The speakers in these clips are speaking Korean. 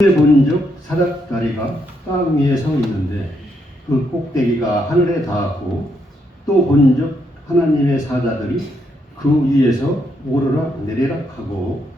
본즉 사닥다리가 땅 위에 서 있는데 그 꼭대기가 하늘에 닿았고, 또 본즉 하나님의 사자들이 그 위에서 오르락 내리락 하고,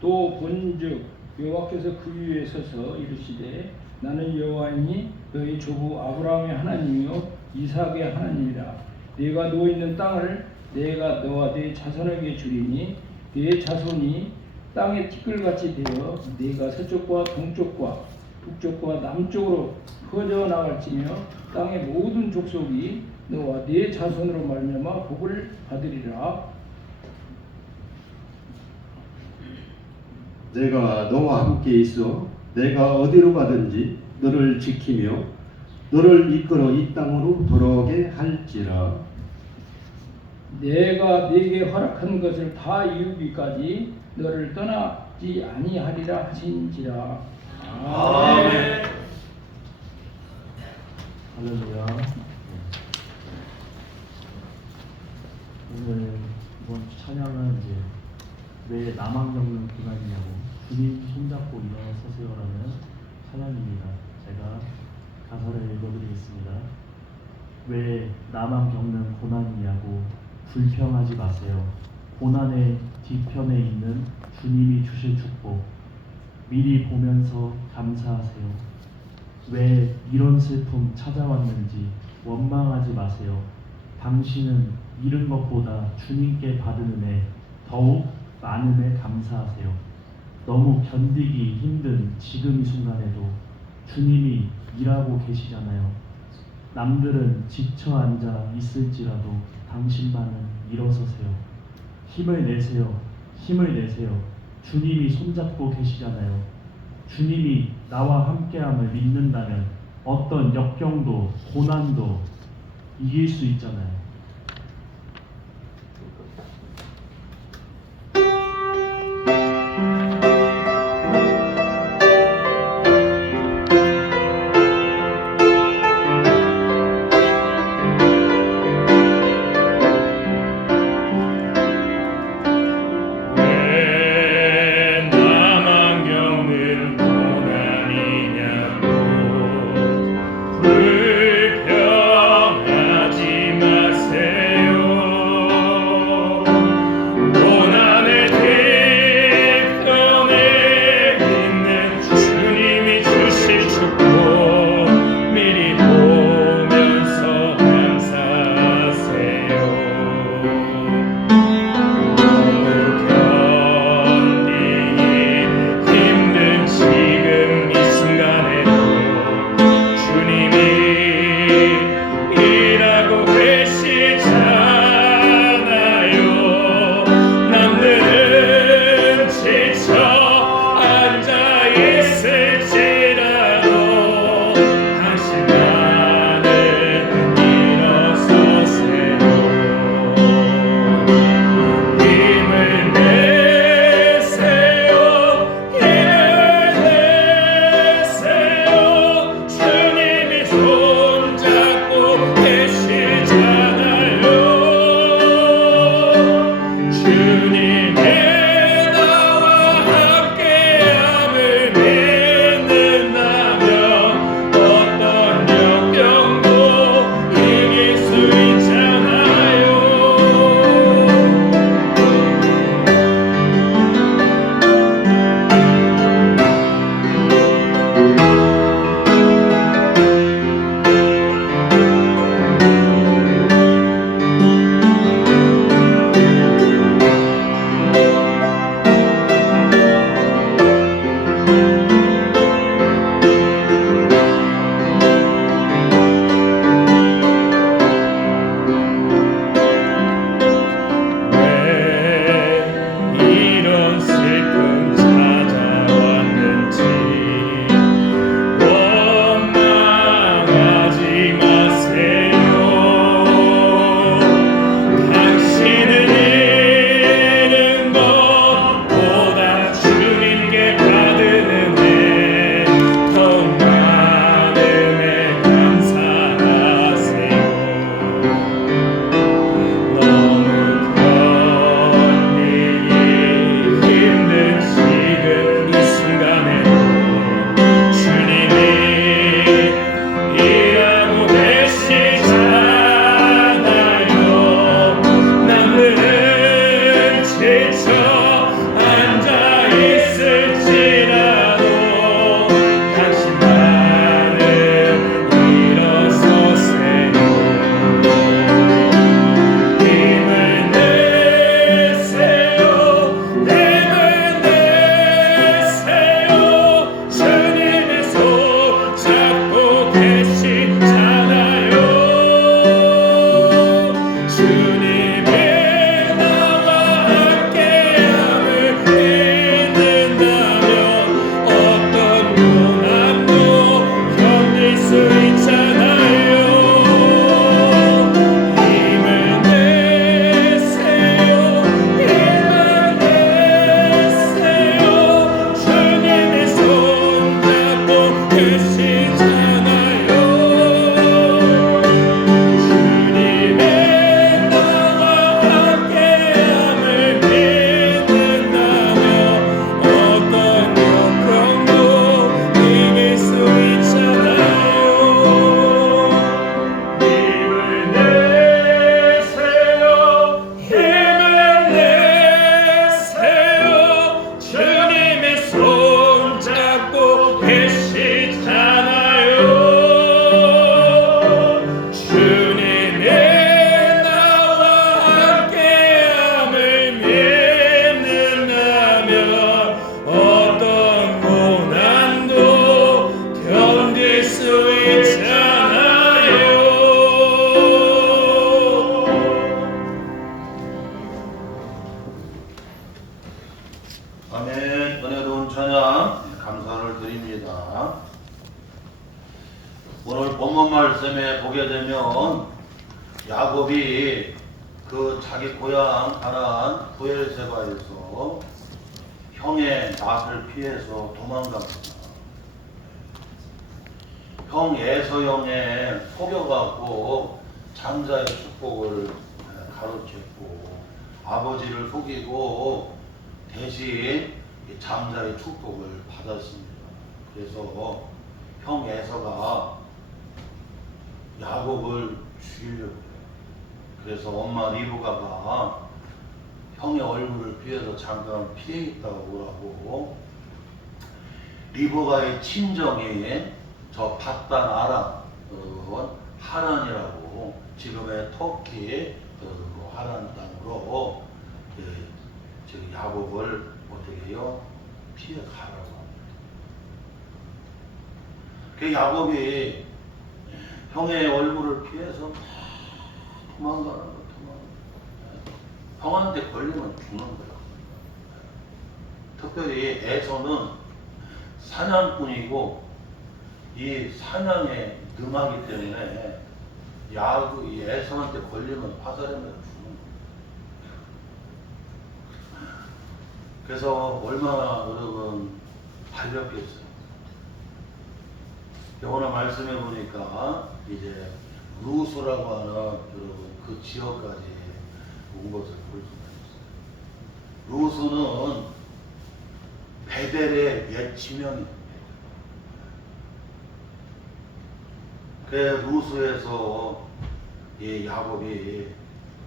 또 본즉 여호와께서 그 위에 서서 이르시되 나는 여호와이니 너희 조부 아브라함의 하나님이요 이삭의 하나님이라. 네가 누워 있는 땅을 내가 너와 네 자손에게 주리니 네 자손이 땅의 티끌같이 되어 네가 서쪽과 동쪽과 북쪽과 남쪽으로 퍼져나갈지며 땅의 모든 족속이 너와 네 자손으로 말미암아 복을 받으리라. 내가 너와 함께 있어 내가 어디로 가든지 너를 지키며 너를 이끌어 이 땅으로 돌아오게 할지라. 내가 네게 허락한 것을 다 이루기까지 너를 떠나지 아니하리라 하신지라. 아멘. 할렐루야. 오늘 이번 주 찬양은 이제 왜 나만 겪는 고난이냐고 주님 손잡고 일어서세요라는 찬양입니다. 제가 가사를 읽어드리겠습니다. 왜 나만 겪는 고난이냐고 불평하지 마세요. 고난의 뒤편에 있는 주님이 주실 축복 미리 보면서 감사하세요. 왜 이런 슬픔 찾아왔는지 원망하지 마세요. 당신은 잃은 것보다 주님께 받은 은혜 더욱 많음에 감사하세요. 너무 견디기 힘든 지금 이 순간에도 주님이 일하고 계시잖아요. 남들은 지쳐 앉아 있을지라도 당신만은 일어서세요. 힘을 내세요. 힘을 내세요. 주님이 손잡고 계시잖아요. 주님이 나와 함께함을 믿는다면 어떤 역경도 고난도 이길 수 있잖아요. 주님께 받은 말씀을 드립니다. 오늘 본문 말씀에 보게 되면 야곱이 그 자기 고향 가나안 부엘세바에서 형의 낯을 피해서 도망갑니다. 형 에서 형에 속여갖고 장자의 축복을 가로챘고 아버지를 속이고 대신 장자의 축복을 받았습니다. 그래서 형 에서가 야곱을 죽이려고 해요. 그래서 엄마 리브가가 형의 얼굴을 피해서 잠깐 피해 있다고 오라고. 리브가의 친정이 저 바단 아람 하란이라고 지금의 터키 하란 땅으로 지금 야곱을 어떻게 해요? 피해 가라고 합니다. 그 야곱이 형의 얼굴을 피해서 도망가는 거, 형한테 걸리면 죽는 거야. 특별히 에서는 사냥꾼이고 이 사냥에 능하기 때문에 이 에서한테 걸리면 화살에면 죽는 거야. 그래서 얼마나 여러분 달렸겠어요. 오늘 말씀해 보니까 이제 루스라고 하는 여러분 그 지역까지 온 것을 볼 수가 있어요. 루스는 베델의 옛 지명입니다. 그 루스에서 이 야곱이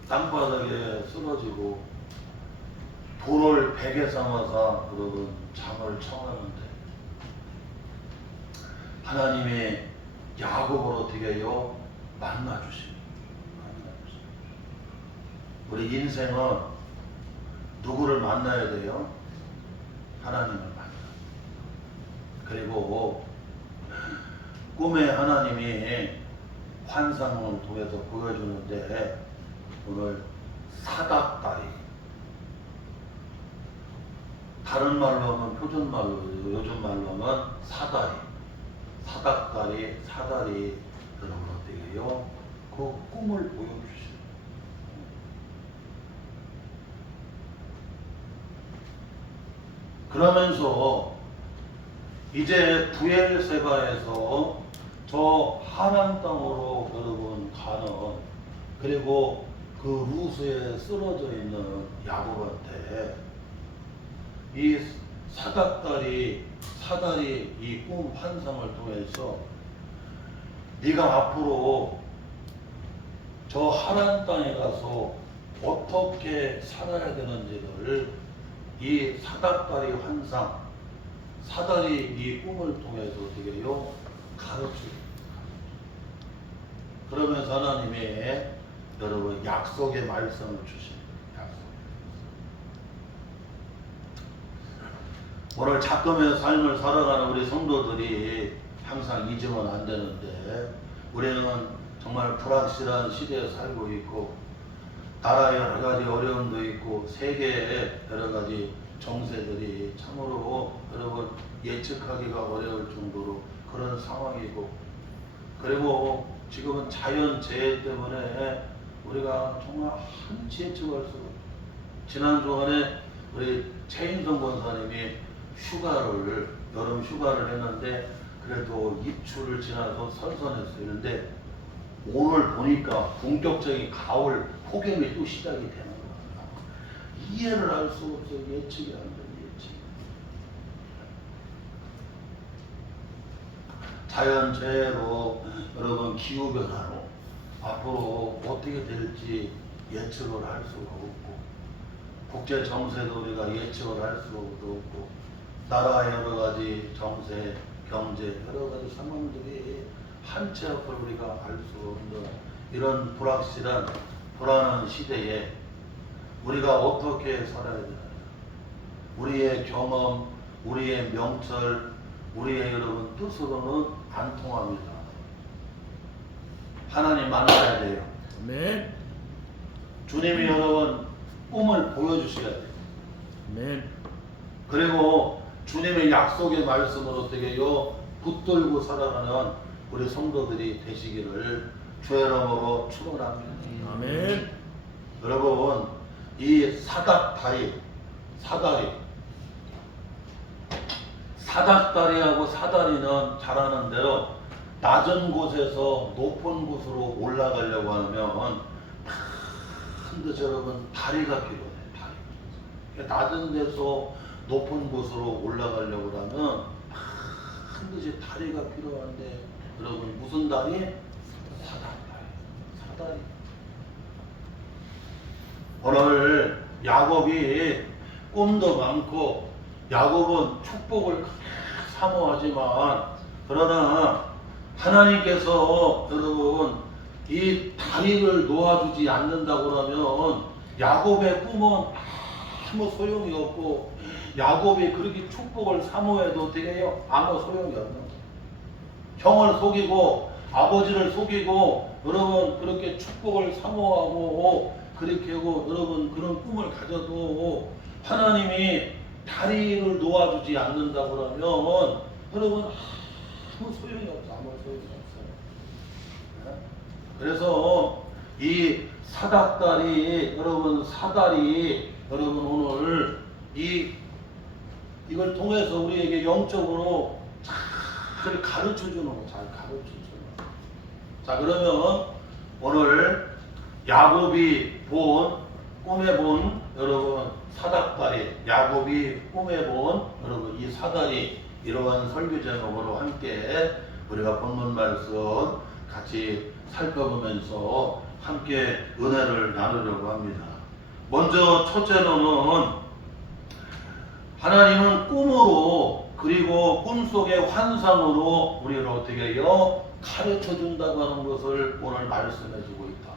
땅바닥에 쓰러지고 돌을 베개 삼아서 여러분 잠을 청하는데 하나님이 야곱을 어떻게 해요? 만나주십니다. 우리 인생은 누구를 만나야 돼요? 하나님을 만나. 그리고 꿈에 하나님이 환상을 통해서 보여주는데 오늘 사닥다리, 다른 말로 하면 표준 말로, 요즘 말로 하면 사다리, 사닥다리, 사다리 여러분 어떻게 해요? 그 꿈을 보여주시죠. 그러면서 이제 부엘세바에서 저 하란 땅으로 여러분 가는, 그리고 그 루스에 쓰러져 있는 야곱한테 이 사닥다리 이 꿈 환상을 통해서 네가 앞으로 저 하란 땅에 가서 어떻게 살아야 되는지를 이 사닥다리 환상, 사다리 이 꿈을 통해서 어떻게 해요? 가르쳐요. 그러면서 하나님이 여러분 약속의 말씀을 주십니다. 오늘 작금의 삶을 살아가는 우리 성도들이 항상 잊으면 안 되는데, 우리는 정말 불확실한 시대에 살고 있고 나라에 여러 가지 어려움도 있고 세계에 여러 가지 정세들이 참으로 여러분 예측하기가 어려울 정도로 그런 상황이고, 그리고 지금은 자연재해 때문에 우리가 정말 한치 예측할 수가 없어요. 지난 주간에 우리 최인성 권사님이 여름 휴가를 했는데 그래도 입추를 지나서 선선했어요. 그런데 오늘 보니까 본격적인 가을 폭염이 또 시작이 되는 거예요. 이해를 할 수 없어요. 예측이 안 되는 예측. 자연재해로 여러분 기후변화로 앞으로 어떻게 될지 예측을 할 수가 없고, 국제 정세도 우리가 예측을 할 수가 없고, 나라의 여러 가지 정세, 경제 여러 가지 상황들이 한치 앞을 우리가 알 수 없는 이런 불확실한 불안한 시대에 우리가 어떻게 살아야 되나요? 우리의 경험, 우리의 명철, 우리의 여러분 뜻으로는 안 통합니다. 하나님 만나야 돼요. 아멘. 주님이 여러분 꿈을 보여주셔야 돼요. 아멘. 그리고 주님의 약속의 말씀을 어떻게 해요? 붙들고 살아가는 우리 성도들이 되시기를 주의 이름으로 축원합니다. 아멘. 여러분, 이 사닥다리하고 사다리는 잘 아는 대로 낮은 곳에서 높은 곳으로 올라가려고 하면 반드시 여러분 다리가 필요해요. 다리. 낮은 데서 높은 곳으로 올라가려고 하면 반드시 다리가 필요한데 여러분 무슨 다리? 사다리. 오늘 야곱이 꿈도 많고 야곱은 축복을 사모하지만 그러나 하나님께서 여러분 이 다리를 놓아주지 않는다고 하면 야곱의 꿈은 아무 소용이 없고 야곱이 그렇게 축복을 사모해도 어떻게 해요? 아무 소용이 없는 거예요. 형을 속이고 아버지를 속이고 여러분 그렇게 축복을 사모하고 그렇게 하고 여러분 그런 꿈을 가져도 하나님이 다리를 놓아주지 않는다고 하면 여러분 아무 소용이 없어. 아무 소용이 없어요. 그래서 이 사닥다리 여러분 사다리 여러분 오늘 이걸 통해서 우리에게 영적으로 잘 가르쳐주는 거, 잘 가르쳐주는 거. 자 그러면 오늘 야곱이 꿈에 본 여러분 사닥다리, 야곱이 꿈에 본 여러분 이 사다리 이러한 설교 제목으로 함께 우리가 본문 말씀 같이 살펴보면서 함께 은혜를 나누려고 합니다. 먼저 첫째로는 하나님은 꿈으로 그리고 꿈속의 환상으로 우리를 어떻게 해요? 가르쳐 준다고 하는 것을 오늘 말씀해 주고 있다.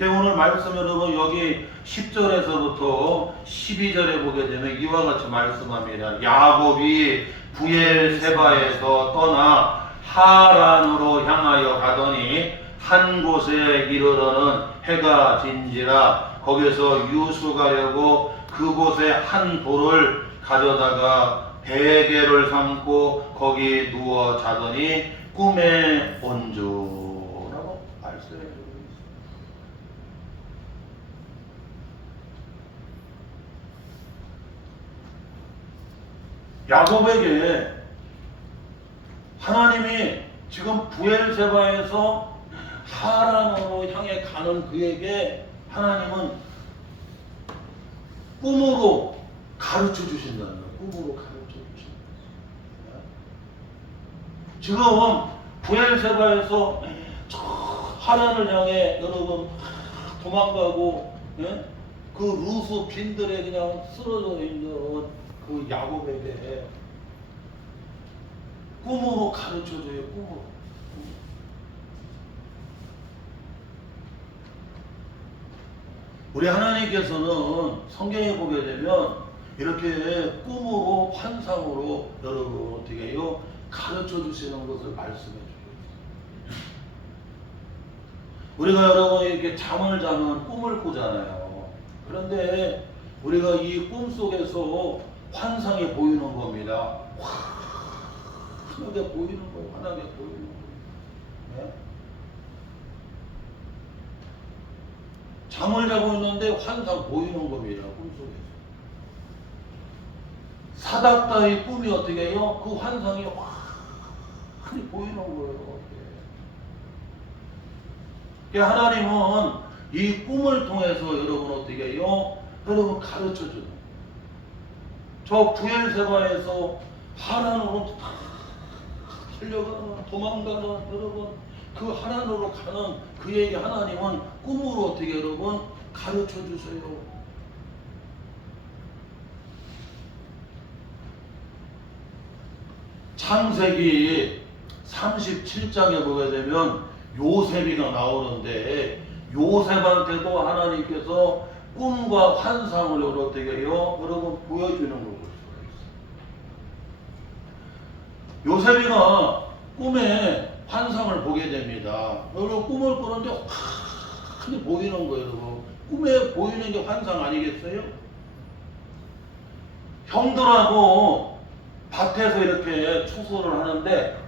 오늘 말씀 여러분 여기 10절에서부터 12절에 보게 되면 이와 같이 말씀합니다. 야곱이 부엘세바에서 떠나 하란으로 향하여 가더니 한 곳에 이르러는 해가 진지라 거기서 유수 가려고 그곳에 한 돌을 가져다가 베개를 삼고 거기 누워 자더니 꿈에 본주라고 말씀해 주고 있습니다. 야곱에게 하나님이 지금 부엘세바에서 하란으로 향해 가는 그에게 하나님은 꿈으로 가르쳐 주신다는 거예요. 꿈으로 가르쳐 주신다. 지금 부엘세바에서 저 하란을 향해 여러분 도망가고 그 루스 빈들에 그냥 쓰러져 있는 그 야곱에게 꿈으로 가르쳐줘요. 꿈으로. 우리 하나님께서는 성경에 보게 되면 이렇게 꿈으로 환상으로 여러분 어떻게 해요? 가르쳐 주시는 것을 말씀해 주고 있어요. 우리가 여러분 이렇게 잠을 자면 꿈을 꾸잖아요. 그런데 우리가 이 꿈 속에서 환상이 보이는 겁니다. 환하게 보이는 거예요. 환하게 보이는 거예요. 네? 잠을 자고 있는데 환상 보이는 겁니다. 꿈속에서. 사닥다의 꿈이 어떻게 해요? 그 환상이 환히 보이는 거예요. 하나님은 이 꿈을 통해서 여러분 어떻게 해요? 여러분 가르쳐주는 저 부엘세바에서 하란으로 달려가는 도망가는 여러분 그 하란으로 가는 그에게 하나님은 꿈으로 어떻게 여러분 가르쳐 주세요. 창세기 37장에 보게 되면 요셉이가 나오는데 요셉한테도 하나님께서 꿈과 환상을 어떻게 해요? 여러분 보여주는 걸 볼 수가 있어요. 요셉이가 꿈에 환상을 보게 됩니다. 여러분 꿈을 꾸는데 확 보이는 거예요. 여러분. 꿈에 보이는 게 환상 아니겠어요? 형들하고 밭에서 이렇게 추수를 하는데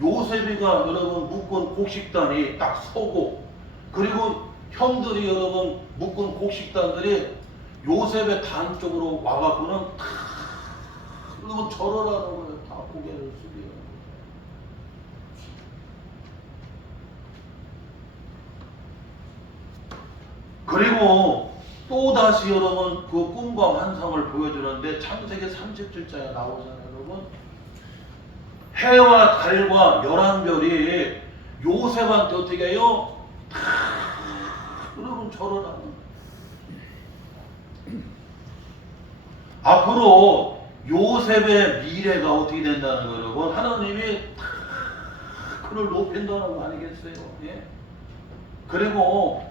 요셉이가 여러분 묶은 곡식단이 딱 서고, 그리고 형들이 여러분 묶은 곡식단들이 요셉의 단 쪽으로 와갖고는 탁 그러면 절을 하는 거예요. 다 고개를 숙이는 거예요. 그리고 또 다시 여러분 그 꿈과 환상을 보여주는데 창세기 37장에 나오잖아요. 여러분 해와 달과 11별이 요셉한테 어떻게 해요? 다 여러분 절을 하는 거예요. 앞으로 요셉의 미래가 어떻게 된다는 거예요, 여러분? 하나님이 그를 높인다는 거 아니겠어요? 예? 그리고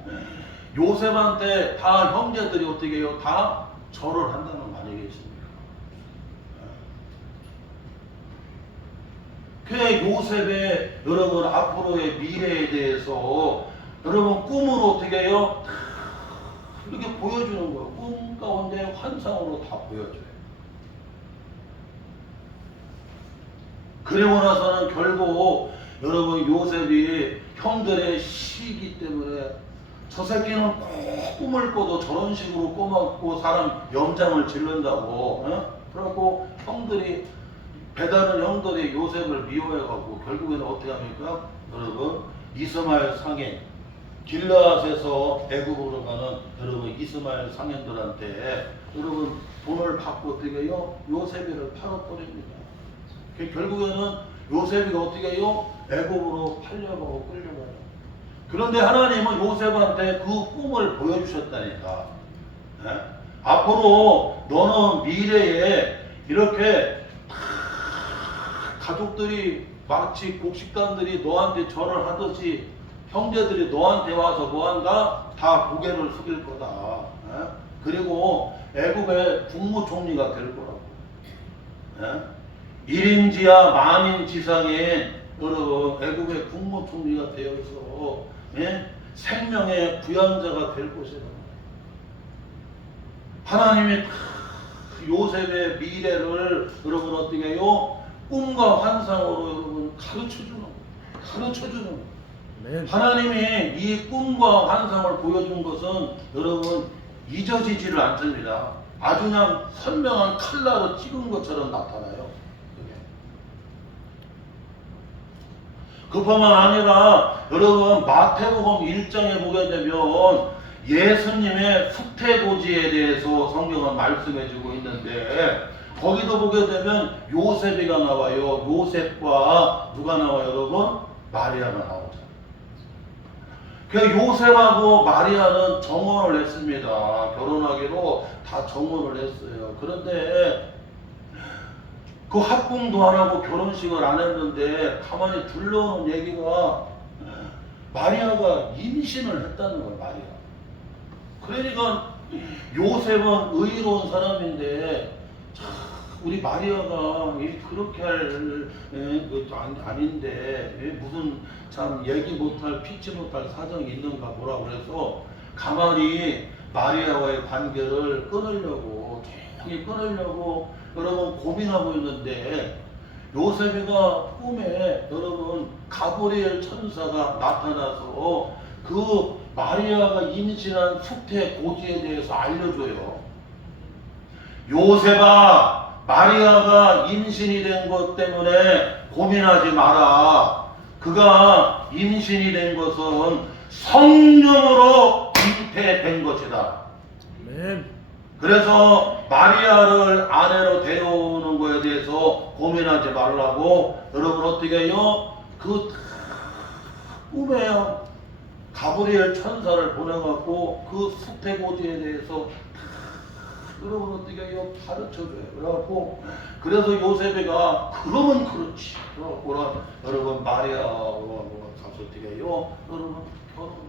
요셉한테 다 형제들이 어떻게 해요? 다 절을 한다는 거 아니겠습니까? 그 요셉의 여러분 앞으로의 미래에 대해서 여러분 꿈으로 어떻게 해요? 이렇게 보여주는 거예요. 꿈 가운데 환상으로 다 보여줘요. 그리고 나서는 결국 여러분 요셉이 형들의 시기 때문에 저 새끼는 꼭 꿈을 꿔도 저런 식으로 꼬먹고 사람 염장을 지른다고, 그래갖고 형들이 배다른 형들이 요셉을 미워해갖고 결국에는 어떻게 합니까? 여러분 이스마엘 상인 길라앗에서 애굽으로 가는 여러분 이스마엘 상인들한테 여러분 돈을 받고 어떻게 해요? 요셉이를 팔아버립니다. 결국에는 요셉이가 어떻게 해요? 애굽으로 팔려가고 끌려가요. 그런데 하나님은 요셉한테 그 꿈을 보여주셨다니까. 예? 앞으로 너는 미래에 이렇게 가족들이 마치 곡식단들이 너한테 절을 하듯이 형제들이 너한테 와서 뭐한다? 다 고개를 숙일 거다. 예? 그리고 애굽의 국무총리가 될 거라고. 예? 1인지하 만인지상의 여러분 애굽의 국무총리가 되어서 생명의 부양자가 될 것이다. 하나님이 요셉의 미래를 여러분 어떻게 해요? 꿈과 환상으로 여러분 가르쳐주는 거예요. 하나님이 이 꿈과 환상을 보여준 것은 여러분 잊어지지를 않습니다. 아주 그냥 선명한 칼라로 찍은 것처럼 나타나요. 그뿐만 아니라 여러분 마태복음 1장에 보게 되면 예수님의 수태고지에 대해서 성경은 말씀해주고 있는데 거기도 보게 되면 요셉이가 나와요. 요셉과 누가 나와요, 여러분? 마리아가 나오잖아요. 그 요셉하고 마리아는 정혼을 했습니다. 결혼하기로 다 정혼을 했어요. 그런데 그 합궁도 안 하고 결혼식을 안 했는데 가만히 둘러오는 얘기가 마리아가 임신을 했다는 거예요. 마리아. 그러니까 요셉은 의로운 사람인데 우리 마리아가 그렇게 할 것도 아닌데 무슨 참 얘기 못할 피치 못할 사정이 있는가 보라 그래서 가만히 마리아와의 관계를 끊으려고 조용히 끊으려고 여러분 고민하고 있는데 요셉이가 꿈에 여러분 가브리엘 천사가 나타나서 그 마리아가 임신한 수태 고지에 대해서 알려줘요. 요셉아, 마리아가 임신이 된 것 때문에 고민하지 마라. 그가 임신이 된 것은 성령으로 잉태된 것이다. 그래서 마리아를 아내로 데려오는 거에 대해서 고민하지 말라고 여러분 어떻게 해요? 그 꿈에요. 가브리엘 천사를 보내갖고 그 수태고지에 대해서 여러분 어떻게 해요? 가르쳐줘요. 그래갖고 그래서 요셉이가 그러면 그렇지. 그래갖고 여러분 마리아하고 가서 어떻게 해요? 여러분 결혼을 해요.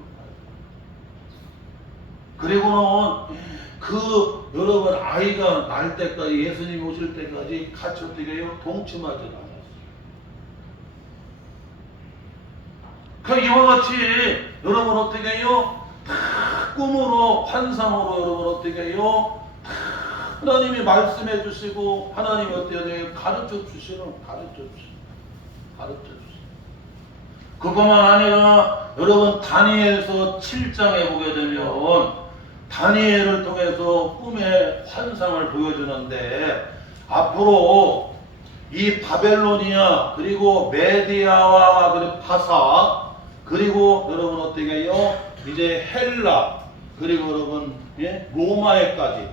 그리고는 그 여러분 아이가 날 때까지 예수님이 오실 때까지 같이 어떻게 해요? 동침하지 않았어요. 그 이와 같이 여러분 어떻게 해요? 다 꿈으로 환상으로 여러분 어떻게 해요? 다 하나님이 말씀해 주시고 하나님이 어때요? 가르쳐 주시는 가르쳐 주시는 그것만 아니라 여러분 다니엘서 7장에 보게 되면 다니엘을 통해서 꿈의 환상을 보여주는데 앞으로 이 바벨로니아 그리고 메디아와 그리고 파사 그리고 여러분 어떻게 해요? 이제 헬라 그리고 여러분 로마에까지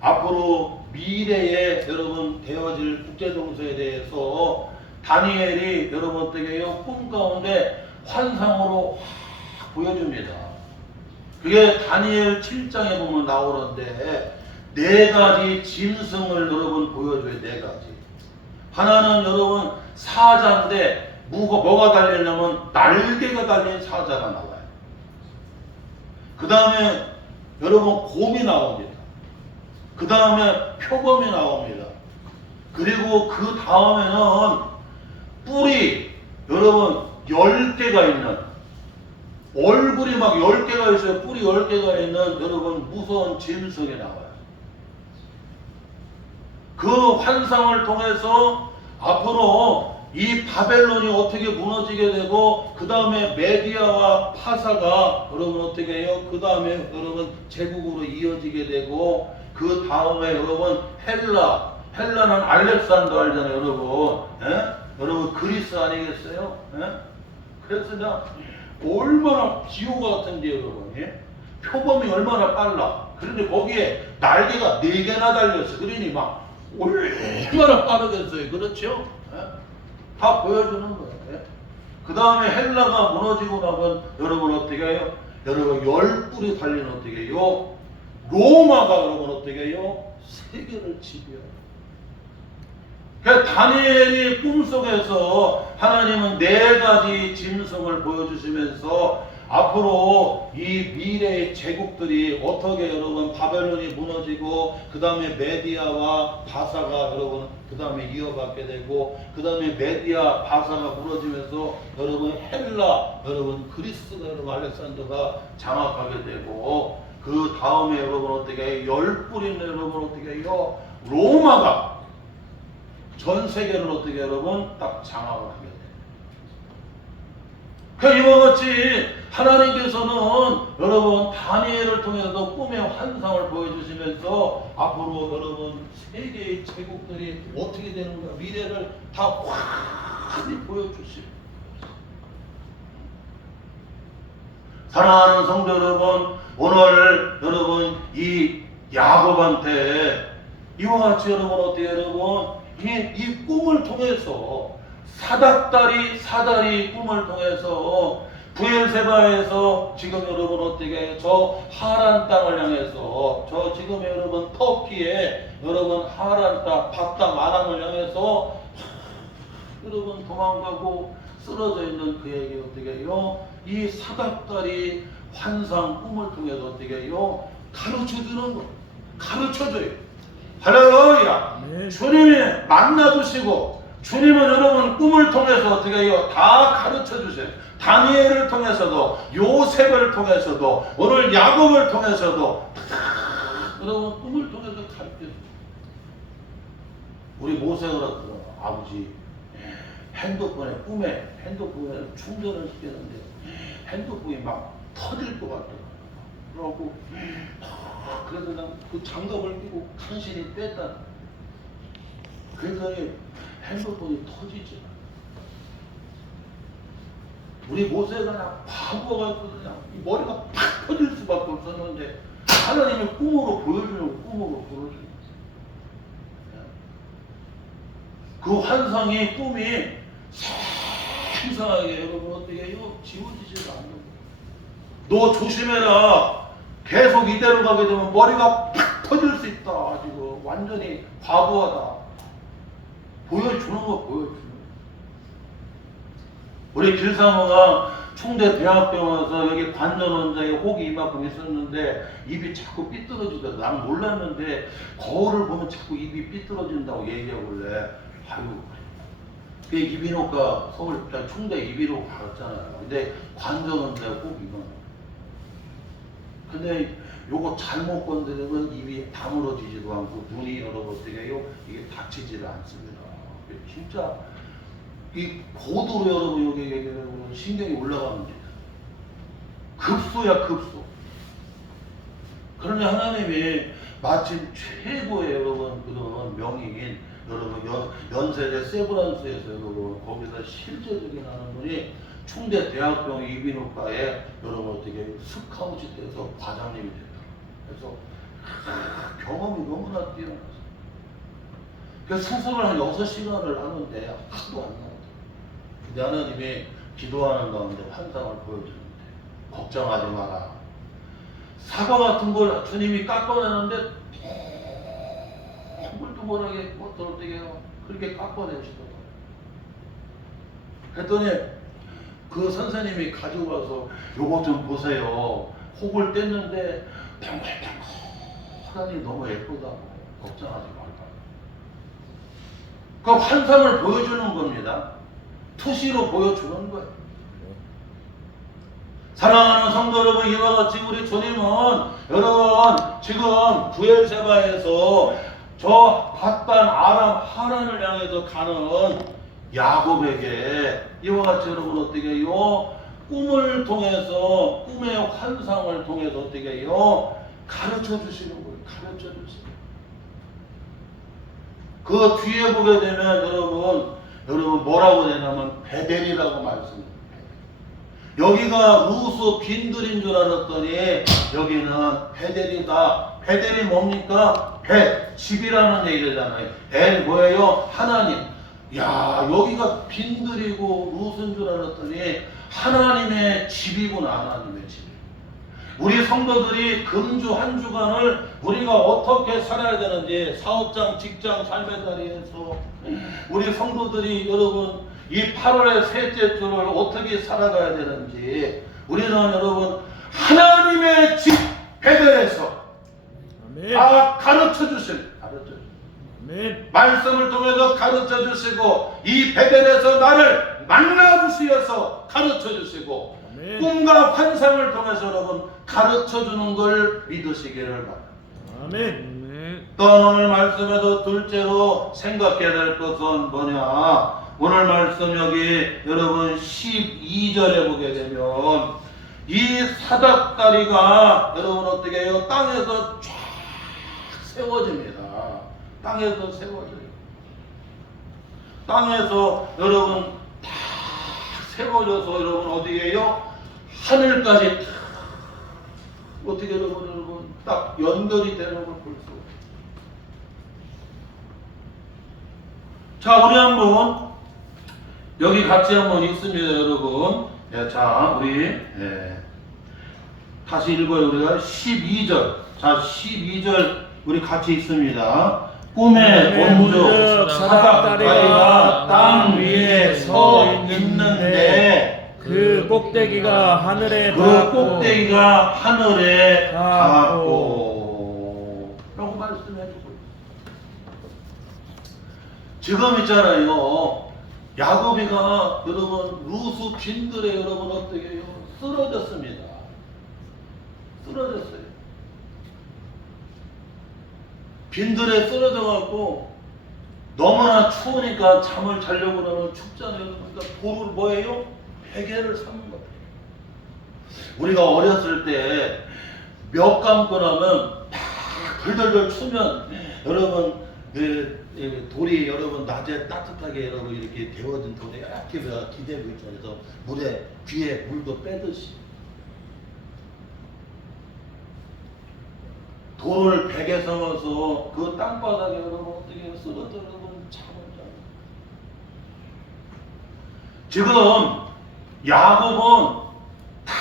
앞으로 미래에 여러분 되어질 국제정세에 대해서 다니엘이 여러분 어떻게 해요? 꿈 가운데 환상으로 확 보여줍니다. 그게 다니엘 7장에 보면 나오는데 네 가지 짐승을 여러분 보여줘요. 네 가지. 하나는 여러분 사자인데 뭐가 달리냐면 날개가 달린 사자가 나와요. 그 다음에 여러분 곰이 나옵니다. 그 다음에 표범이 나옵니다. 그리고 그 다음에는 뿔이 여러분 10개가 있는 얼굴이 막 10개가 있어요. 뿔이 10개가 있는 여러분 무서운 짐승이 나와요. 그 환상을 통해서 앞으로 이 바벨론이 어떻게 무너지게 되고 그 다음에 메디아와 파사가 여러분 어떻게 해요? 그 다음에 여러분 제국으로 이어지게 되고 그 다음에 여러분 헬라는 알렉산더 알잖아요 여러분. 여러분 그리스 아니겠어요? 그래서 그냥 얼마나 기호 같은데 여러분. 표범이 얼마나 빨라. 그런데 거기에 날개가 4개나 달렸어. 그러니 막 얼마나 빠르겠어요. 그렇죠? 다 보여주는 거예요. 그 다음에 헬라가 무너지고 나면 여러분 어떻게 해요? 여러분 10뿔이 달린 어떻게 해요? 로마가 여러분 어떻게 해요? 세계를 지배해요. 그러니까 다니엘이 꿈속에서 하나님은 4가지 짐승을 보여주시면서 앞으로 이 미래의 제국들이 어떻게 여러분 바벨론이 무너지고 그 다음에 메디아와 바사가 여러분 그 다음에 이어받게 되고 그 다음에 메디아 바사가 무너지면서 여러분 헬라 여러분 그리스가 여러분 알렉산더가 장악하게 되고 그 다음에 여러분 어떻게 해요? 10뿔인 여러분 어떻게 해요? 로마가 전 세계를 어떻게 여러분 딱 장악을 하게 돼요. 그 이와 같이 하나님께서는 여러분 다니엘을 통해서 꿈의 환상을 보여주시면서 앞으로 여러분 세계의 제국들이 어떻게 되는가 미래를 다 확히 보여주시고 사랑하는 성도 여러분 오늘 여러분 이 야곱한테 이와 같이 여러분 어때요 여러분 이 꿈을 통해서 사다리 꿈을 통해서 부엘세바에서 지금 여러분 어떻게 저 하란 땅을 향해서 저 지금 여러분 터키에 여러분 하란 땅 박담 아람을 향해서 여러분 도망가고 쓰러져 있는 그에게 어떻게 해요? 이 사닥다리 환상 꿈을 통해서 어떻게 해요? 가르쳐주는 거 가르쳐줘요. 할렐루야. 네. 주님이 만나주시고 주님은 여러분 꿈을 통해서 어떻게 해요? 다 가르쳐주세요. 다니엘을 통해서도 요셉을 통해서도 오늘 야곱을 통해서도 여러분 꿈을 통해서 가르쳐줘요. 우리 모세가 그랬더라. 아버지 핸드폰에 충전을 시켰는데 핸드폰이 막 터질 것 같더라. 그러고 그래서 그냥 그 장갑을 끼고 간신히 뺐다. 그랬더니 핸드폰이 터지지. 우리 모세가 그냥 바보가 그냥 머리가 팍 터질 수밖에 없었는데 하나님이 꿈으로 보여주는 꿈으로 보여주는 그 환상이 꿈이 생생하게 여러분 어떻게 해요? 지워지지가 않는 거예요. 너 조심해라. 계속 이대로 가게 되면 머리가 팍 터질 수 있다. 지금 완전히 과부하다. 보여주는 거 보여주는 거. 우리 길사모가 충대 대학병 와서 여기 관절 원장에 혹이 이만큼 있었는데 입이 자꾸 삐뚤어지더라고. 난 몰랐는데 거울을 보면 자꾸 입이 삐뚤어진다고 얘기하길래 아유 그 이비인후과 서울 충대 이비인후과 갔잖아요. 근데 관절 원장에 혹 이만 근데 요거 잘못 건드리면 입이 다물어지지도 않고 눈이 여러분 어떻게 해요? 이게 닫히지를 않습니다. 진짜 이 고도로 여러분 여기 얘기하면 신경이 올라갑니다. 급소야 급소. 그러니 하나님이 마침 최고의 여러분 그런 명의인 여러분 연세대 세브란스에서 여러분 거기서 실제적인 하는 분이 충대 대학병 이비인후과에 여러분 어떻게 스카우트 돼서 과장님이 됐다. 그래서 경험이 너무나 뛰어났어. 그래서 수술을 한 6시간을 하는데 하도 안 나오더라. 근데 하나님이 기도하는 가운데 환상을 보여주는데 걱정하지 마라. 사과 같은 걸 주님이 깎아내는데 둥글둥글하게 어떻게 해요? 그렇게 깎아내시더라고요. 그랬더니 그 선생님이 가지고 와서 요거 좀 보세요. 혹을 뗐는데 뱅글뱅글하니 너무 예쁘다고 걱정하지 말라. 그 환상을 보여주는 겁니다. 투시로 보여주는 거예요. 사랑하는 성도 여러분, 이와 같이 우리 주님은 여러분 지금 부엘세바에서 저 밧단 아람 하란을 향해서 가는 야곱에게 이와 같이 여러분 어떻게 해요? 꿈을 통해서 꿈의 환상을 통해서 어떻게 해요? 가르쳐 주시는 거예요. 가르쳐 주시는 거예요. 그 뒤에 보게 되면 여러분 뭐라고 되냐면 베델이라고 말씀합니다. 여기가 루스 빈들인 줄 알았더니 여기는 베델이다. 베델이 뭡니까? 집이라는 얘기잖아요. 벨 뭐예요? 하나님. 야, 여기가 빈들이고 루스인 줄 알았더니 하나님의 집이구나. 하나님의 집. 우리 성도들이 금주 한 주간을 우리가 어떻게 살아야 되는지 사업장, 직장, 삶의 자리에서 우리 성도들이 여러분 이 8월의 셋째 주를 어떻게 살아가야 되는지 우리는 여러분 하나님의 집 베델에서 다 가르쳐 주실 말씀을 통해서 가르쳐 주시고 이 베델에서 나를 만나 주시어서 가르쳐 주시고 꿈과 환상을 통해서 여러분 가르쳐 주는 걸 믿으시기를 바랍니다. 아멘. 또 오늘 말씀에도 둘째로 생각해야 될 것은 뭐냐? 오늘 말씀 여기 여러분 12절에 보게 되면 이 사닥다리가 여러분 어떻게 해요? 땅에서 쫙 세워집니다. 땅에서 세워져요. 땅에서 여러분 딱 세워져서 여러분 어디에 해요? 하늘까지 딱 어떻게 여러분 딱 연결이 되는 걸 볼 수 있어요. 자, 우리 한번 여기 같이 한번 읽습니다, 여러분. 예, 자, 우리 다시 읽어요. 우리가 12절. 자, 12절 우리 같이 읽습니다. 꿈의 원조 사닥다리가 땅 위에 서 있는데 그 꼭대기가 하늘에 그 꼭대기가 하늘에 닿았고 라고 말씀해 주고 지금 있잖아요. 야곱이가 여러분 루스 빈들에 여러분 어떻게 해요? 쓰러졌습니다. 쓰러졌어요. 빈들에 쓰러져 갖고 너무나 추우니까 잠을 자려고 그러면 춥잖아요. 그러니까 돌을 뭐예요? 베개를 삼는 거예요. 우리가 어렸을 때 몇 감고 나면 팍 덜덜덜 추면 여러분 돌이 여러분 낮에 따뜻하게 여러분 이렇게 데워진 돌에 이렇게 기대고 있잖아요. 그래서 물에 귀에 물도 빼듯이 돌을 베개 삼아서 그 땅바닥에 여러분 어떻게 쓰러져 여러분 잠을 자요. 지금 야곱은 다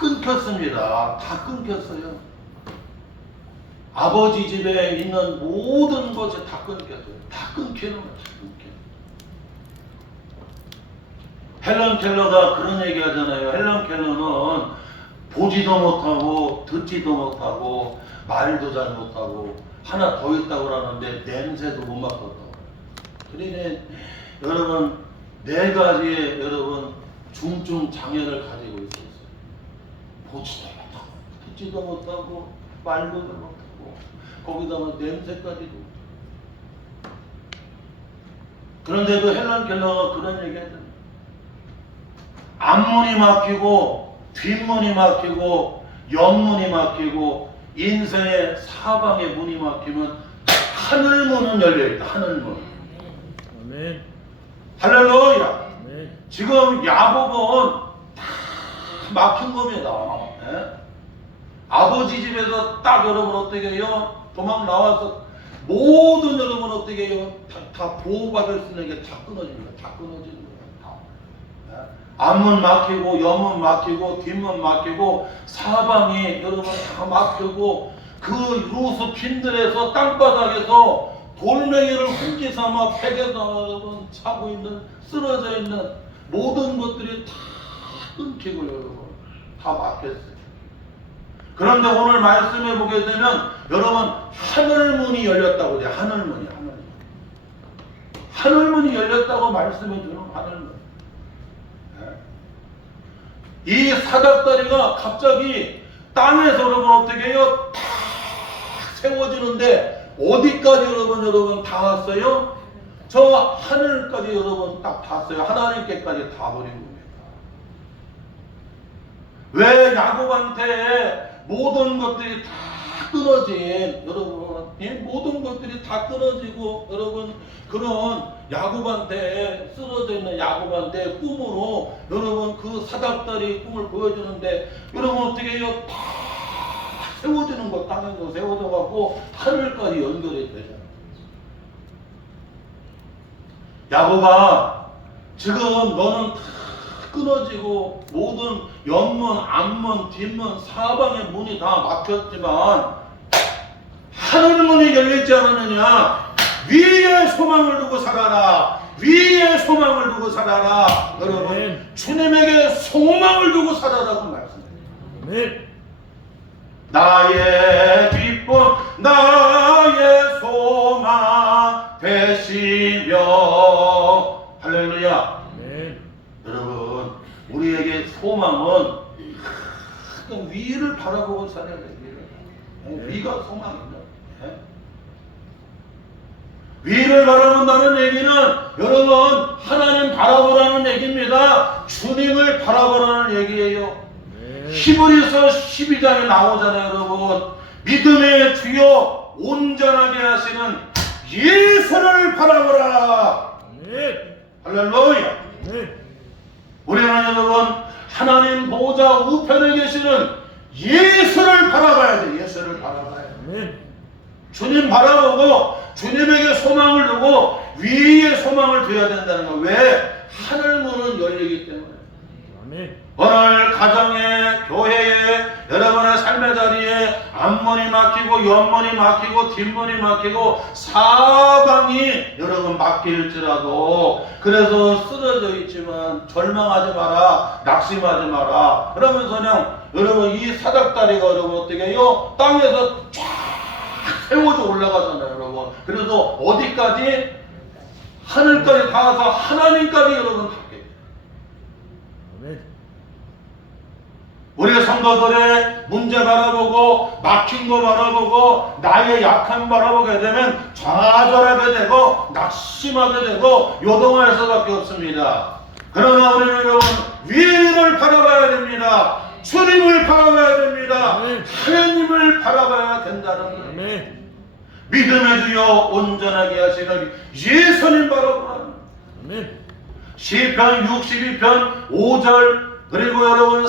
끊겼습니다. 다 끊겼어요. 아버지 집에 있는 모든 것이 다 끊겼어요. 다 끊기는 거예요. 다 끊겨. 헬런 켈러가 그런 얘기 하잖아요. 헬런 켈러는 보지도 못하고 듣지도 못하고 말도 잘 못하고 하나 더 있다고 그러는데 냄새도 못 맡았다고. 그러니 여러분 4가지의 여러분 중증 장애를 가지고 있었어요. 보지도 못하고 걷지도 못하고 말도 못하고 거기다가 냄새까지도. 그런데 그 헬란 켈러가 그런 얘기하잖아요. 앞문이 막히고 뒷문이 막히고 옆문이 막히고 인생의 사방의 문이 막히면 하늘문은 열려있다. 하늘문. 아멘. 할렐루야. 아멘. 지금 야곱은 다 막힌 겁니다. 예? 아버지 집에서 딱 여러분 어떻게 해요? 도망 나와서 모든 여러분 어떻게 해요? 다 보호받을 수 있는 게 다 끊어집니다. 다 끊어지는 거예요. 다. 예? 앞문 막히고 옆문 막히고 뒷문 막히고 사방이 여러분 다 막히고 그 루스 핀들에서 땅바닥에서 돌멩이를 흙기 삼아 팩에서 여러분 차고 있는 쓰러져 있는 모든 것들이 다 끊기고 여러분 다 막혔어요. 그런데 오늘 말씀해 보게 되면 여러분 하늘문이 열렸다고 돼요. 하늘문이. 하늘문이 열렸다고 말씀해 주는 하늘문. 이 사닥다리가 갑자기 땅에서 여러분 어떻게 해요? 탁 세워지는데 어디까지 여러분 닿았어요? 저 하늘까지 여러분 딱 닿았어요. 하나님께까지 닿아버린 겁니다. 왜 야곱한테 모든 것들이 다 끊어진 여러분, 예? 모든 것들이 다 끊어지고 여러분 그런 야곱한테 쓰러져 있는 야곱한테 꿈으로 여러분 그 사닥다리 꿈을 보여주는데 여러분 어떻게 해요? 다 세워지는 것 땅에서 세워져 갖고 하늘까지 연결이 되잖아요. 야곱아, 지금 너는 다 끊어지고 모든 옆문, 앞문, 뒷문, 사방의 문이 다 막혔지만 하늘문이 열리지 않았느냐? 위에 소망을 두고 살아라. 위에 소망을 두고 살아라. 여러분, 주님에게 소망을 두고 살아라고 말씀드립니다. 아멘. 나의 기쁨, 나의 소망 되시며. 할렐루야. 아멘. 여러분, 우리에게 소망은 큰 위를 바라보고 살아야 돼요. 위가 소망입니다. 위를 바라본다는 얘기는 여러분 하나님 바라보라는 얘기입니다. 주님을 바라보라는 얘기예요. 히브리서 12장에 나오잖아요. 여러분, 믿음의 주여 온전하게 하시는 예수를 바라보라. 할렐루야. 우리는 여러분 하나님 보호자 우편에 계시는 예수를 바라봐야 돼. 예수를 바라봐야 돼. 주님 바라보고 주님에게 소망을 두고 위에 소망을 둬야 된다는 거. 왜? 하늘문은 열리기 때문에. 오늘 가정에, 교회에, 여러분의 삶의 자리에 앞문이 막히고 옆문이 막히고 뒷문이 막히고 사방이 여러분 막힐지라도 그래서 쓰러져 있지만 절망하지 마라, 낙심하지 마라. 그러면서 그냥 여러분 이 사닥다리가 여러분 어떻게 해요? 땅에서 쫙 세워져 올라가잖아요. 여러분 그래서 어디까지? 하늘까지 닿아서 하나님까지 여러분 닿게 돼요. 우리 성도들의 문제 바라보고 막힌 거 바라보고 나의 약함 바라보게 되면 좌절하게 되고 낙심하게 되고 요동할 수밖에 없습니다. 그러나 우리는 여러분 위를 바라봐야 됩니다. 주님을 바라봐야 됩니다. 하나님을 바라봐야 된다는 거예요. 믿음의 주여 온전하게 하시는 예수님 바라보라. 시편 62편 5절 그리고 여러분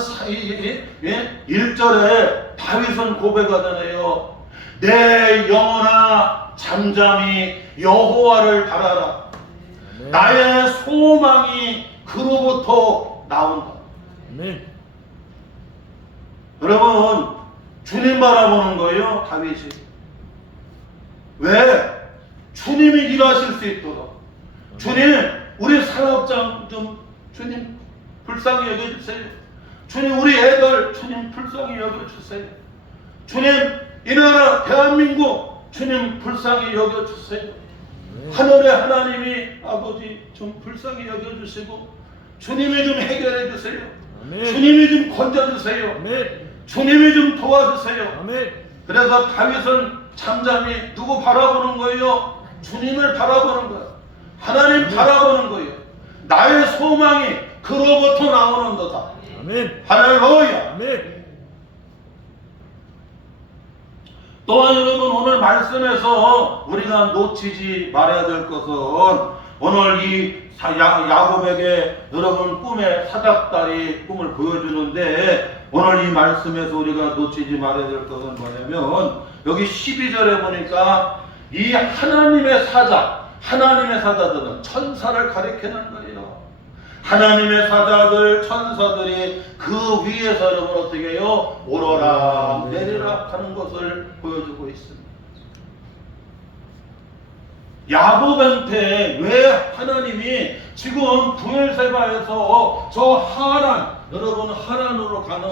1절에 다윗은 고백하잖아요. 내 영혼아 잠잠히 여호와를 바라라. 나의 소망이 그로부터 나온다. 여러분 주님 바라보는 거예요. 다윗이. 왜? 주님이 일하실 수 있도록. 주님 우리 사업장 좀 주님 불쌍히 여겨주세요. 주님 우리 애들 주님 불쌍히 여겨주세요. 주님 이 나라 대한민국 주님 불쌍히 여겨주세요. 하늘의 하나님이 아버지 좀 불쌍히 여겨주시고 주님이 좀 해결해 주세요. 주님이 좀 건져주세요. 주님이 좀 도와주세요. 아멘. 그래서 다윗은 잠잠히 누구 바라보는 거예요? 주님을 바라보는 거예요. 하나님 바라보는 거예요. 나의 소망이 그로부터 나오는도다. 아멘. 할렐루야. 아멘. 또한 여러분, 오늘 말씀에서 우리가 놓치지 말아야 될 것은, 오늘 이 야곱에게 여러분 꿈의 사닥다리 꿈을 보여주는데, 오늘 이 말씀에서 우리가 놓치지 말아야 될 것은 뭐냐면, 여기 12절에 보니까 이 하나님의 사자들은 천사를 가리키는 거예요. 하나님의 사자들, 천사들이 그 위에서 여러분 어떻게 해요? 오르락 내리락 하는 것을 보여주고 있습니다. 야곱한테 왜 하나님이 지금 부엘세바에서 저 하란, 여러분 하란으로 가는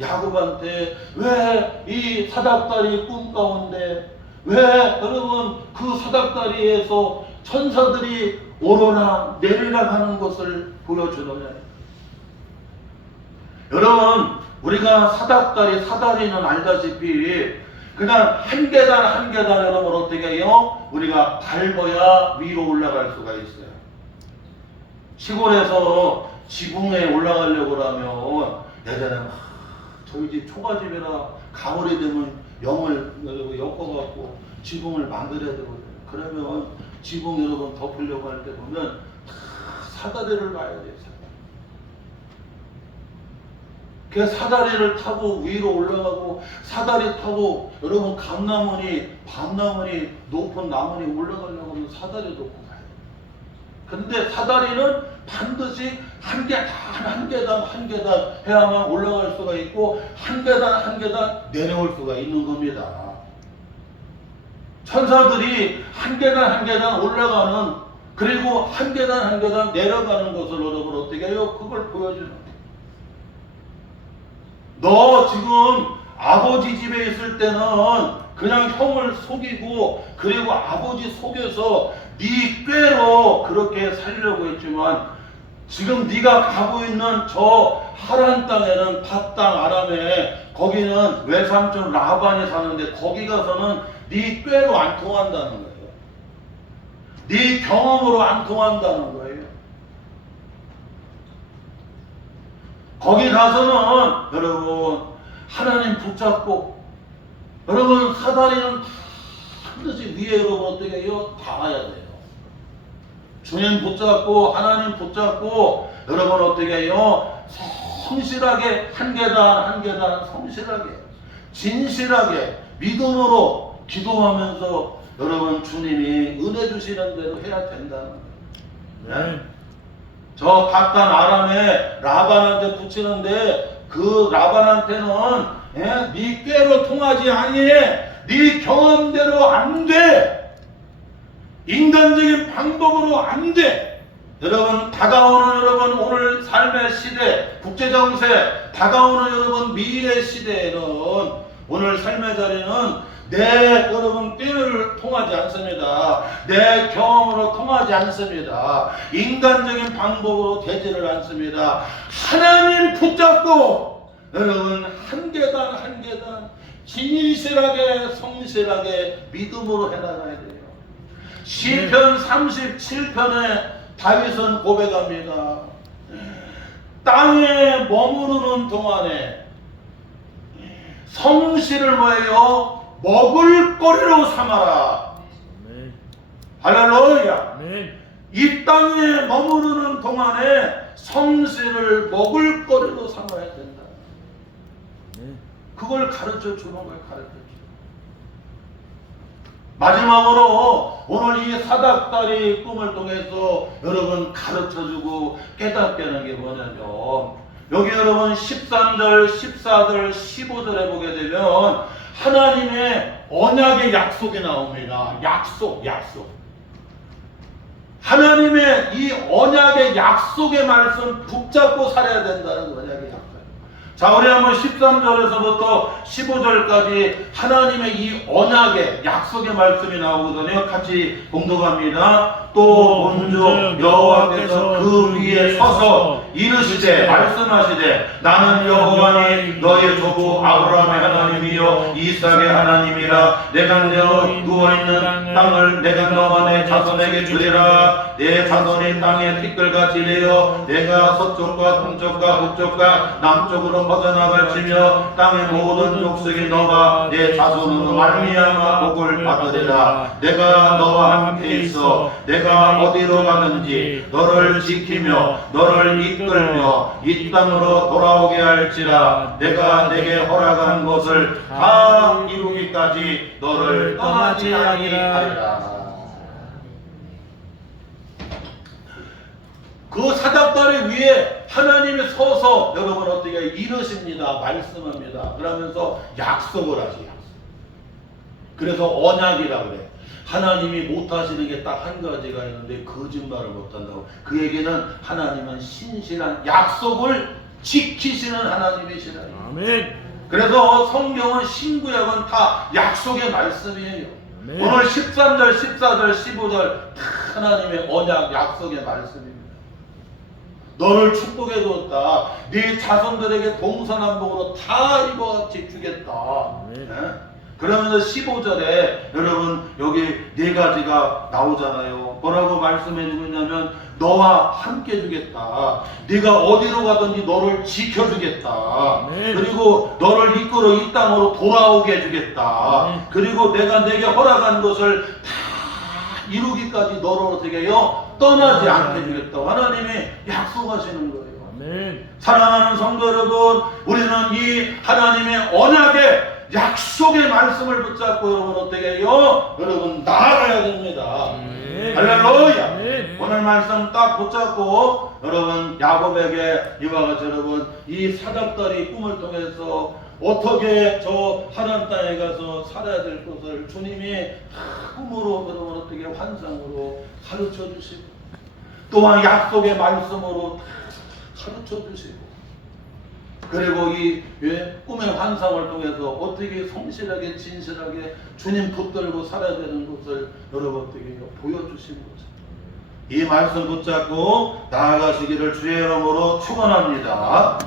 야곱한테 왜 이 사닥다리 꿈 가운데, 왜 여러분 그 사닥다리에서 천사들이 오르락 내리락 하는 것을 보여주느냐. 여러분, 우리가 사다리는 알다시피 그냥 한 계단 한 계단 여러분 어떻게 해요? 우리가 밟아야 위로 올라갈 수가 있어요. 시골에서 지붕에 올라가려고 하면 예전에 저희 집 초가집이라 가을이 되면 영을 엮어갖고 지붕을 만들어야 되거든요. 그러면 지붕 여러분 덮으려고 할 때 보면 다 사다리를 가야 돼요. 그 사다리를 타고 위로 올라가고, 사다리 타고 여러분 밤나무니 높은 나무니 올라가려고 하면 사다리 놓고 가요. 근데 사다리는 반드시 한 계단 해야만 올라갈 수가 있고, 한 계단 내려올 수가 있는 겁니다. 천사들이 한 계단 올라가는, 그리고 한 계단 내려가는 것을 여러분 어떻게 해요? 그걸 보여주는 거예요. 너 지금 아버지 집에 있을 때는 그냥 형을 속이고, 그리고 아버지 속여서 네 꾀로 그렇게 살려고 했지만, 지금 네가 가고 있는 저 하란 땅에는 밭땅 아람에, 거기는 외삼촌 라반이 사는데 거기 가서는 네 꾀로 안 통한다는 거예요. 네 경험으로 안 통한다는 거예요. 거기 가서는 여러분 하나님 붙잡고, 여러분 사다리는 반드시 위에 여러분 어떻게 해요? 닿아야 돼요. 주님 붙잡고 하나님 붙잡고 여러분 어떻게 해요? 성실하게 한 계단 성실하게 진실하게 믿음으로 기도하면서 여러분 주님이 은혜 주시는 대로 해야 된다는 거예요. 네? 저 밭단 아람에 라반한테 붙이는데, 그 라반한테는 네 꾀로 통하지 아니해. 네 경험대로 안 돼. 인간적인 방법으로 안 돼. 여러분 다가오는 여러분 오늘 삶의 시대, 국제정세, 다가오는 여러분 미래 시대에는, 오늘 삶의 자리는 내 여러분 꾀를 통하지 않습니다. 내 경험으로 통하지 않습니다. 인간적인 방법으로 되지를 않습니다. 하나님 붙잡고 여러분 한 계단 진실하게 성실하게 믿음으로 해나가야 돼요. 시편 37편에 다윗은 고백합니다. 땅에 머무르는 동안에 성실을 뭐예요? 먹을거리로 삼아라. 아멘. 할렐루야. 아멘. 이 땅에 머무르는 동안에 성실을 먹을거리로 삼아야 된다. 아멘. 그걸 가르쳐 주는 거예요. 가르쳐 주는. 마지막으로 오늘 이 사닥다리 꿈을 통해서 여러분 가르쳐 주고 깨닫게 하는 게 뭐냐면, 여기 여러분 13절, 14절, 15절에 보게 되면 하나님의 언약의 약속이 나옵니다. 약속. 하나님의 이 언약의 약속의 말씀 붙잡고 살아야 된다는 언약의 약속. 자, 우리 한번 13절에서부터 15절까지 하나님의 이 언약의 약속의 말씀이 나오거든요. 같이 봉독합니다. 또 본즉 여호와께서 그 위에 서서 이르시되 말씀하시되 나는 여호와니 너의 조부 아브라함의 하나님이요 이삭의 하나님이라. 내가 누워있는 땅을 내가 너와 내 자손에게 주리라. 내 자손이 땅의 티끌같이 되어 내가 서쪽과 동쪽과 북쪽과 남쪽으로 퍼져나갈지며 땅의 모든 족속이 너가 내 자손으로 말미암아 복을 받으리라. 내가 너와 함께 있어 내가 어디로 가든지 너를 지키며 너를 이끌며 이 땅으로 돌아오게 할지라. 내가 내게 허락한 것을 다 이루기까지 너를 떠나지 아니하리라. 그 사닥다리 위에 하나님이 서서 여러분 어떻게 이르십니다. 말씀합니다. 그러면서 약속을 하지. 약속. 그래서 언약이라 그래. 하나님이 못하시는 게 딱 한 가지가 있는데 거짓말을 못한다고. 그에게는 하나님은 신실한 약속을 지키시는 하나님이시라. 아멘. 그래서 성경은 신구약은 다 약속의 말씀이에요. 아멘. 오늘 13절, 14절, 15절 다 하나님의 언약 약속의 말씀입니다. 너를 축복해 주었다. 네 자손들에게 동서남북으로 다 이와 같이 주겠다. 아멘. 네? 그러면서 15절에 여러분 여기 네 가지가 나오잖아요. 뭐라고 말씀해 주고 있냐면 너와 함께 주겠다. 네가 어디로 가든지 너를 지켜주겠다. 네. 그리고 너를 이끌어 이 땅으로 돌아오게 해주겠다. 네. 그리고 내가 내게 허락한 것을 다 이루기까지 너를 어떻게 해요? 떠나지 않게 해주겠다. 하나님이 약속하시는 거예요. 아멘. 사랑하는 성도 여러분, 우리는 이 하나님의 언약의 약속의 말씀을 붙잡고 여러분 어떻게 해요? 여러분 나아가야 됩니다. 할렐루야. 아멘. 오늘 말씀 딱 붙잡고 여러분 야곱에게 이와 같이 여러분 이 사닥다리 꿈을 통해서 어떻게 저 하나님 땅에 가서 살아야 될 것을 주님이 꿈으로 여러분 어떻게 환상으로 가르쳐 주시고 또한 약속의 말씀으로 가르쳐 주시고 그리고 이 꿈의 환상을 통해서 어떻게 성실하게 진실하게 주님 붙들고 살아야 되는 것을 여러분 어떻게 보여주신 거죠. 이 말씀 붙잡고 나아가시기를 주의 이름으로 축원합니다.